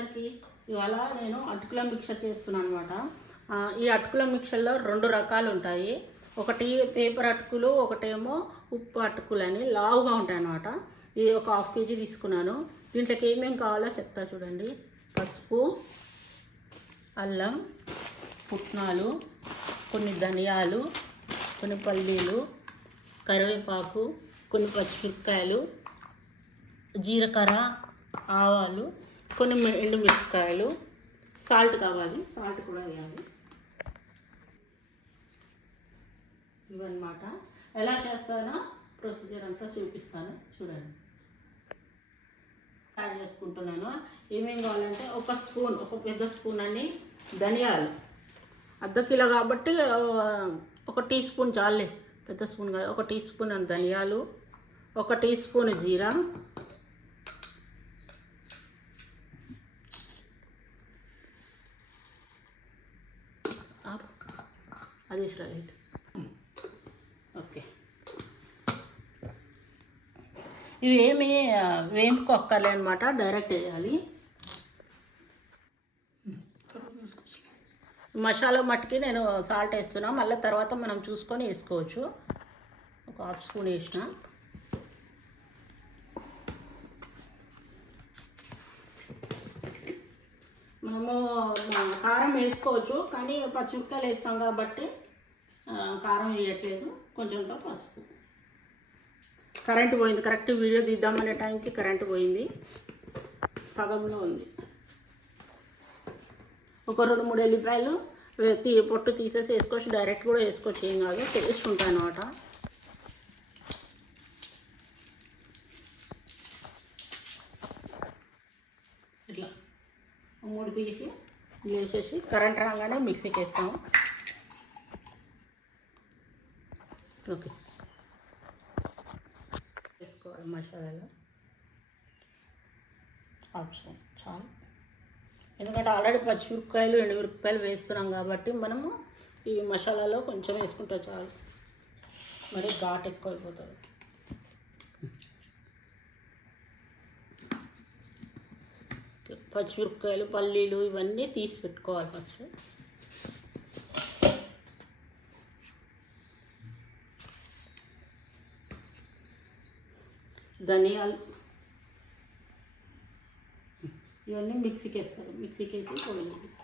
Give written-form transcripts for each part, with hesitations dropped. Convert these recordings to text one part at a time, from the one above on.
అందరికీ. ఇవాళ నేను అటుకుల మిక్చర్ చేస్తున్నాను అనమాట. ఈ అటుకుల మిక్చర్లో 2 రకాలు ఉంటాయి. ఒకటి పేపర్ అటుకులు, ఒకటేమో ఉప్పు అటుకులు అని లావుగా ఉంటాయి అన్నమాట. ఇది ఒక 1/2 kg తీసుకున్నాను. దీంట్లోకి ఏమేమి కావాలో చెప్తా చూడండి. పసుపు, అల్లం, పుట్నాలు, కొన్ని ధనియాలు, కొన్ని పల్లీలు, కరివేపాకు, కొన్ని పచ్చిమిరపకాయలు, జీలకర్ర, ఆవాలు, కొన్ని ఎండుమిరపకాయలు, సాల్ట్ కావాలి, సాల్ట్ కూడా వేయాలి. ఇవన్నమాట. ఎలా చేస్తానో ప్రొసీజర్ అంతా చూపిస్తాను చూడండి. యాడ్ చేసుకుంటున్నాను. ఏమేమి కావాలంటే ఒక పెద్ద స్పూన్ అని ధనియాలు, 1/2 కిలో కాబట్టి 1 టీ స్పూన్ చాలే, పెద్ద స్పూన్ కాదు. 1 టీ స్పూన్ అని ధనియాలు, 1 టీ స్పూన్ జీరా, అది రైట్. ఓకే, ఇవి ఏమి వేయించుకోక్కర్లే అనమాట, డైరెక్ట్ వేయాలి. మసాలా మట్టుకి నేను సాల్ట్ వేస్తున్నా, మళ్ళీ తర్వాత మనం చూసుకొని వేసుకోవచ్చు. ఒక 1/2 స్పూన్ వేసిన. మనము కారం వేసుకోవచ్చు, కానీ పచ్చిమిరపకాయలు వేస్తాం కాబట్టి కారం వేయట్లేదు. కొంచెంతో పసుపు. కరెంటు పోయింది, కరెక్ట్ వీడియో తీద్దామనే టైంకి కరెంటు పోయింది, సగంలో ఉంది. ఒక 2-3 ఎల్లిపాయలు పొట్టు తీసేసి వేసుకోవచ్చు, డైరెక్ట్ కూడా వేసుకోవచ్చు, ఏం కాదు, టేస్ట్ ఉంటాయి అన్నమాట. ఇట్లా 3 తీసి వేసేసి కరెంట్ రాగానే మిక్సీకి వేస్తాము. ఓకే, వేసుకోవాలి మసాలాలో 1/2 స్పూన్ చాలు. ఎందుకంటే ఆల్రెడీ పచ్చిమిరపకాయలు, ఎండుమిరపకాయలు వేస్తున్నాం కాబట్టి మనము ఈ మసాలాలో కొంచెం వేసుకుంటే చాలు, మరి ఘాట్ ఎక్కువ అయిపోతుంది. పచ్చిమిరపకాయలు, పల్లీలు ఇవన్నీ తీసి పెట్టుకోవాలి ఫస్ట్. ధనియాలు ఇవన్నీ మిక్సీకి వేస్తారు, మిక్సీకి వేసి పొడి చేస్తారు.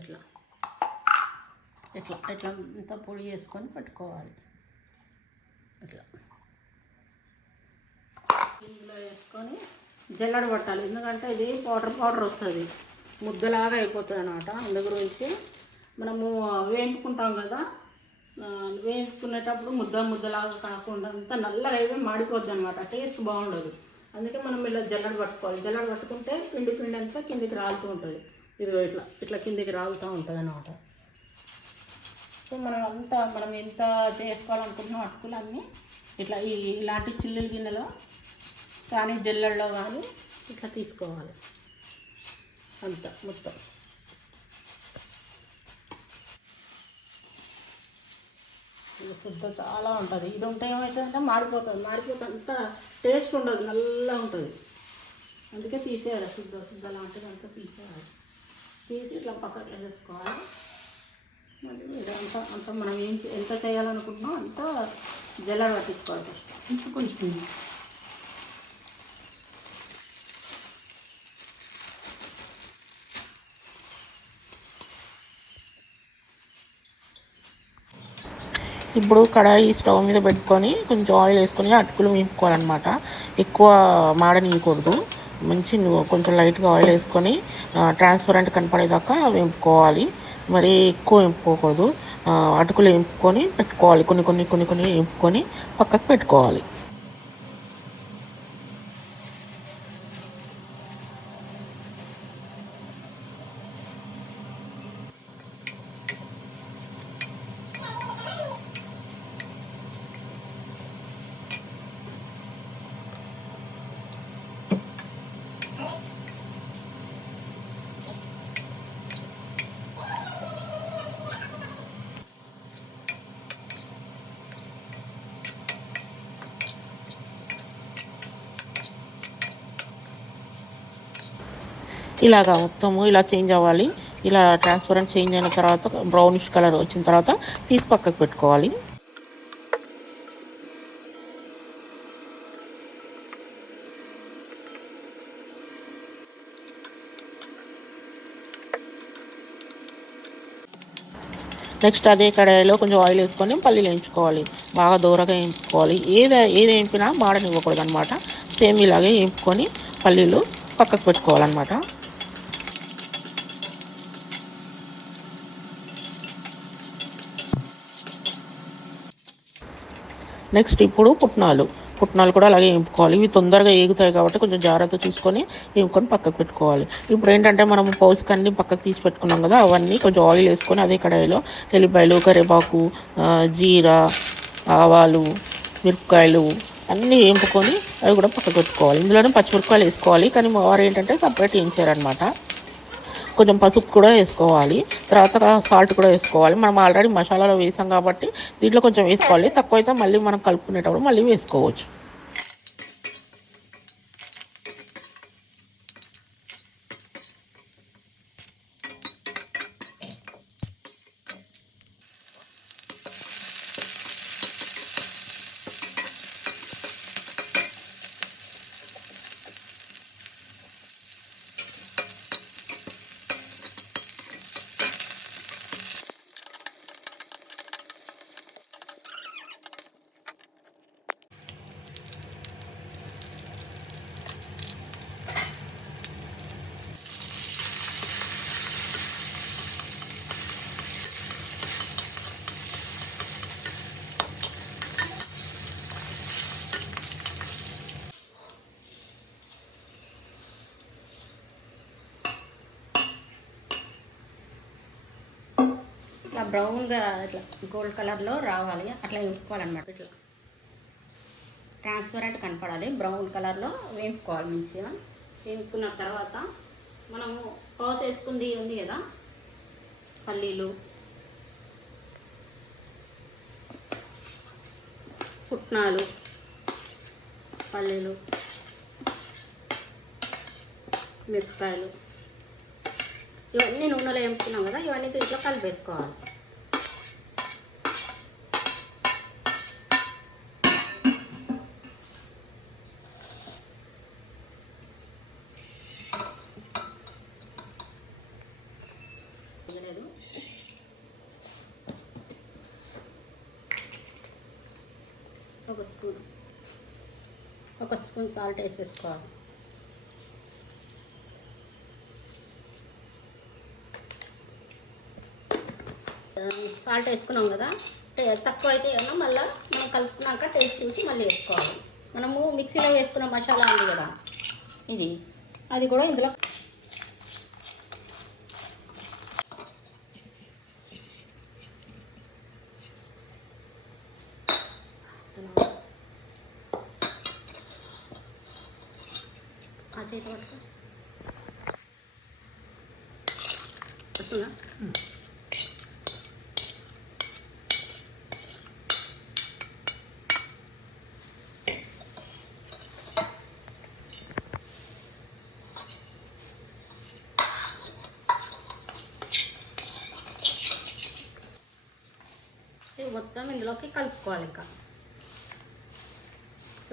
ఇట్లా ఇట్లా ఇట్లా ఇంత పొడి చేసుకొని పెట్టుకోవాలి. ఇట్లా ఇందులో వేసుకొని జల్లెడ పట్టాలి, ఎందుకంటే ఇది పౌడర్ వస్తుంది, ముద్దలాగా అయిపోతుంది అన్నమాట. అందు గురించి మనము వేయించుకుంటాం కదా, వేయించుకునేటప్పుడు ముద్దలాగా కాకుండా అంతా నల్లగా అయిపోయి మాడిపోద్ది అనమాట, టేస్ట్ బాగుండదు. అందుకే మనం ఇలా జల్లెడ పట్టుకోవాలి. జల్లెడ పట్టుకుంటే పిండి అంతా కిందికి రాలుతూ ఉంటుంది. ఇది ఇట్లా కిందికి రాలుతూ ఉంటుంది అన్నమాట. సో మనం ఎంత చేసుకోవాలనుకుంటున్నాం అటుకులు అన్నీ ఇట్లా ఇలాంటి చిల్లుల గిన్నెలో కానీ జల్లెడలో కానీ ఇట్లా తీసుకోవాలి అంతా మొత్తం. శుద్ధ చాలా ఉంటుంది. ఇది ఉంటే ఏమవుతుందంటే మాడిపోతుంది, అంతా టేస్ట్ ఉండదు, నల్లగా ఉంటుంది. అందుకే తీసేయాలి, శుద్ధ లాంటిది అంతా తీసేయాలి. తీసి ఇట్లా పక్కకు వేసేసుకోవాలి. మళ్ళీ అంతా మనం ఎంత చేయాలనుకుంటున్నాం అంతా జల్లెడ పట్టించుకోవాలి ఫస్ట్. ఇంకా కొంచెం ఇప్పుడు కడాయి స్టవ్ మీద పెట్టుకొని కొంచెం ఆయిల్ వేసుకొని అటుకులు వేపుకోవాలన్నమాట. ఎక్కువ మాడనీయకూడదు, కొంచెం లైట్గా ఆయిల్ వేసుకొని ట్రాన్స్పరెంట్ కనపడేదాకా వేపుకోవాలి. మరి ఎక్కువ వేపుకోకూడదు. అటుకులు వేపుకొని పెట్టుకోవాలి, కొన్ని వేపుకొని పక్కకు పెట్టుకోవాలి. ఇలాగా మొత్తము ఇలా చేంజ్ అవ్వాలి. ఇలా ట్రాన్స్పరెంట్ చేంజ్ అయిన తర్వాత బ్రౌనిష్ కలర్ వచ్చిన తర్వాత తీసి పక్కకు పెట్టుకోవాలి. నెక్స్ట్ అదే కడాయిలో కొంచెం ఆయిల్ వేసుకొని పల్లీలు వేయించుకోవాలి. బాగా దూరగా వేయించుకోవాలి. ఏది వేయింపినా మాడనివ్వకూడదు అనమాట. సేమ్ ఇలాగే వేయించుకొని పల్లీలు పక్కకు పెట్టుకోవాలన్నమాట. నెక్స్ట్ ఇప్పుడు పుట్నాలు కూడా అలాగే వేపుకోవాలి. ఇవి తొందరగా ఏగుతాయి కాబట్టి కొంచెం జాగ్రత్త చూసుకొని వేపుకొని పక్కకు పెట్టుకోవాలి. ఇప్పుడు ఏంటంటే మనం పౌస్కి అన్నీ పక్కకు తీసి పెట్టుకున్నాం కదా, అవన్నీ కొంచెం ఆయిల్ వేసుకొని అదే కడాయిలో ఎల్లిపాయలు, కరివేపాకు, జీరా, ఆవాలు, మిరపకాయలు అన్నీ వేపుకొని అవి కూడా పక్కకు పెట్టుకోవాలి. ఇందులోనే పచ్చిమిరపకాయలు వేసుకోవాలి, కానీ మా వారు ఏంటంటే సపరేట్ వేయించారనమాట. కొంచెం పసుపు కూడా వేసుకోవాలి. తర్వాత సాల్ట్ కూడా వేసుకోవాలి. మనం ఆల్రెడీ మసాలాలో వేసాం కాబట్టి దీంట్లో కొంచెం వేసుకోవాలి. తక్కువైతే మళ్ళీ మనం కలుపుకునేటప్పుడు మళ్ళీ వేసుకోవచ్చు. ఇట్లా బ్రౌన్గా ఇట్లా గోల్డ్ కలర్లో రావాలి, అట్లా వేపుకోవాలన్నమాట. ఇట్లా ట్రాన్స్పరెంట్ కనపడాలి, బ్రౌన్ కలర్లో వేపుకోవాలి. మంచిగా వేపుకున్న తర్వాత మనము పౌస్ వేసుకుంది ఉంది కదా, పల్లీలు, పుట్నాలు, పల్లీలు, మిరపకాయలు ఇవన్నీ నూనెలో వేపుకున్నాం కదా, ఇవన్నీ దీంట్లో కలిపేసుకోవాలి. ఒక స్పూన్ సాల్ట్ వేసేసుకోవాలి. సాల్ట్ వేసుకున్నాం కదా, తక్కువ అయితే ఏమన్నా మళ్ళీ మనం కలుపుకున్నాక టేస్ట్ చూసి మళ్ళీ వేసుకోవాలి. మనము మిక్సీలో వేసుకున్న మసాలా ఉంది కదా, అది కూడా ఇందులో చేతి పట్టుకో వస్తుందా. మొత్తం ఇందులోకి కలుపుకోవాలి. ఇంకా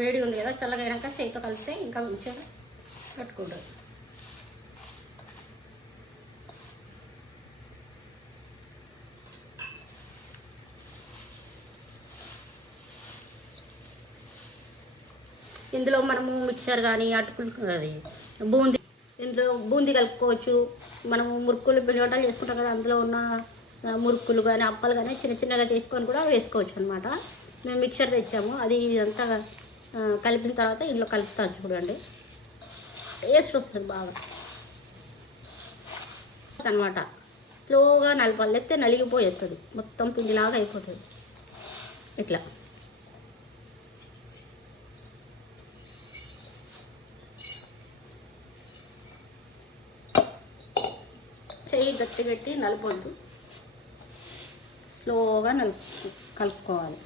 వేడి ఉంది కదా, చల్లగా అయినాక చేతితో కలిస్తే ఇంకా మంచిగా పెట్టుకుంటారు. ఇందులో మనము మిక్చర్ కానీ అటుకులు అది బూందీ, ఇందులో బూందీ కలుపుకోవచ్చు. మనము మురుకులు పిండి వంటలు చేసుకుంటాం కదా, అందులో ఉన్న మురుకులు కానీ అప్పలు కానీ చిన్న చిన్నగా చేసుకొని కూడా వేసుకోవచ్చు అనమాట. మేము మిక్చర్ తెచ్చాము, అది అంతా కలిపిన తర్వాత ఇందులో కలుపుతాను చూడండి, టేస్ట్ వస్తుంది బాగా అనమాట. స్లోగా నలపాలి, లేకపోతే నలిగిపోయేస్తుంది, మొత్తం పిండిలాగా అయిపోతుంది. ఇట్లా చెయ్యి గట్టి పెట్టి నలపొద్దు, స్లోగా కలుపుకోవాలి.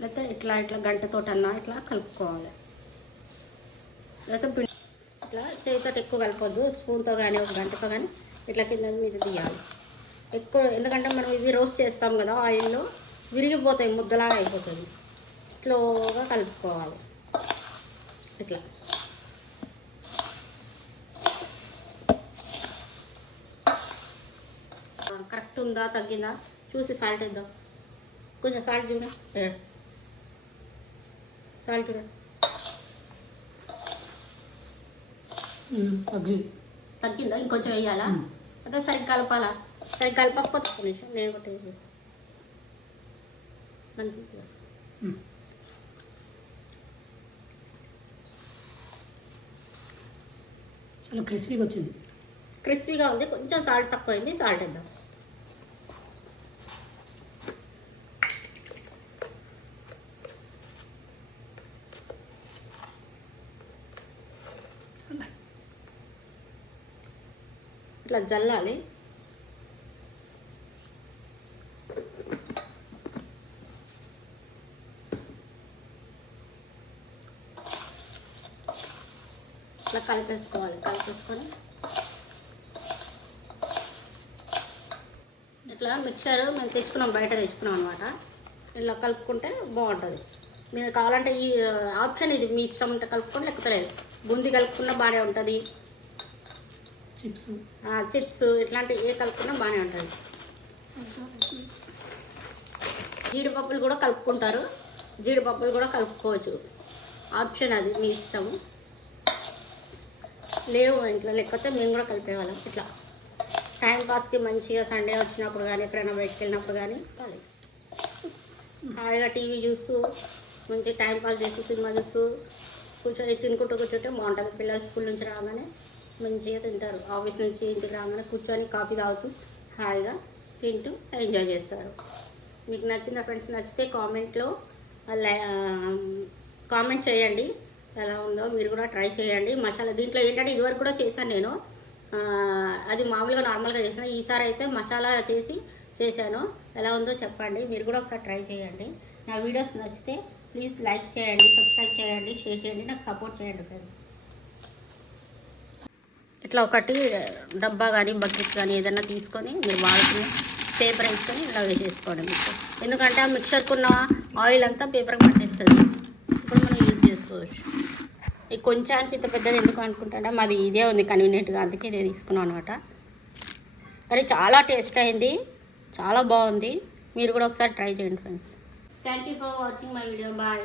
లేకపోతే ఇట్లా గంటతోటన్నా ఇట్లా కలుపుకోవాలి. లేకపోతే పిండి ఇట్లా చేతితో ఎక్కువ కలపొద్దు, స్పూన్తో కానీ ఒక గంటతో కానీ ఇట్లా కింద మీద తీయాలి ఎక్కువ. ఎందుకంటే మనం ఇవి రోస్ట్ చేస్తాం కదా ఆయిల్లో, విరిగిపోతాయి, ముద్దలాగా అయిపోతుంది. స్లోగా కలుపుకోవాలి ఇట్లా. కరెక్ట్ ఉందా తగ్గిందా చూసి సాల్ట్ వేద్దాం. కొంచెం సాల్ట్ చూడండి, సాల్ట్ చూడండి. తగ్గిందా? ఇంకొంచెం వేయాలా? అదే సరిగ్గా కలపాలా? సరిగ్గా కలపకపోతే ఒక నిమిషం నేను కూడా టేస్ట్ చేస్తాను. చాలా క్రిస్పీగా వచ్చింది. క్రిస్పీగా ఉంది, కొంచెం సాల్ట్ తక్కువైంది, సాల్ట్ వేద్దాం. ఇట్లా జల్లాలి. ఇట్లా కలిపేసుకోవాలి. కలిపేసుకొని ఇట్లా మిక్చర్ మేము తెచ్చుకున్నాం, బయట తెచ్చుకున్నాం అనమాట. ఇలా కలుపుకుంటే బాగుంటుంది. మీరు కావాలంటే ఈ ఆప్షన్ ఇది మీ ఇష్టం ఉంటే కలుపుకొని, లేకపోతే లేదు. బూందీ కలుపుకున్నా బాగానే ఉంటుంది, చిప్స్ ఇట్లాంటివి ఏ కలుపుకున్నా బాగానే ఉంటుంది. జీడిపప్పులు కూడా కలుపుకుంటారు, జీడిపప్పులు కూడా కలుపుకోవచ్చు, ఆప్షన్ అది మీ ఇష్టము. లేవు ఇంట్లో, లేకపోతే మేము కూడా కలిపేవాళ్ళం. ఇట్లా టైం పాస్కి మంచిగా సండే వచ్చినప్పుడు కానీ ఎక్కడైనా బయటకు వెళ్ళినప్పుడు కానీ హాయిగా టీవీ చూస్తూ మంచి టైం పాస్ చేస్తూ సినిమా చూస్తూ కూర్చొని తినుకుంటూ కూర్చుంటే బాగుంటుంది. పిల్లలు స్కూల్ నుంచి రాగానే మంచిగా తింటారు, ఆఫీస్ నుంచి ఇంటికి రాగానే కూర్చొని కాఫీ తాగుతూ హాయిగా తింటూ ఎంజాయ్ చేస్తారు. మీకు నచ్చిందా ఫ్రెండ్స్? నచ్చితే కామెంట్లో కామెంట్ చేయండి ఎలా ఉందో. మీరు కూడా ట్రై చేయండి. మసాలా దీంట్లో ఏంటంటే ఇదివరకు కూడా చేశాను నేను, అది మామూలుగా నార్మల్గా చేశాను. ఈసారి అయితే మసాలా చేశాను. ఎలా ఉందో చెప్పండి. మీరు కూడా ఒకసారి ట్రై చేయండి. నా వీడియోస్ నచ్చితే ప్లీజ్ లైక్ చేయండి, సబ్స్క్రైబ్ చేయండి, షేర్ చేయండి, నాకు సపోర్ట్ చేయండి ఫ్రెండ్స్. ఇట్లా ఒకటి డబ్బా కానీ బకెట్ కానీ ఏదైనా తీసుకొని మీరు వాడుకుని పేపర్ వేసుకొని ఇలా వేసేసుకోండి మీకు. ఎందుకంటే ఆ మిక్సర్కున్న ఆయిల్ అంతా పేపర్కి పట్టేస్తుంది. ఇప్పుడు మనం యూజ్ చేసుకోవచ్చు. ఈ కొంచెానికి ఇంత పెద్దది ఎందుకు అనుకుంటాడా, మాది ఇదే ఉంది కన్వీనియంట్గా, అందుకే ఇదే తీసుకున్నాం అనమాట. కానీ చాలా టేస్ట్ అయింది, చాలా బాగుంది. మీరు కూడా ఒకసారి ట్రై చేయండి friends. Thank you for watching my video. Bye.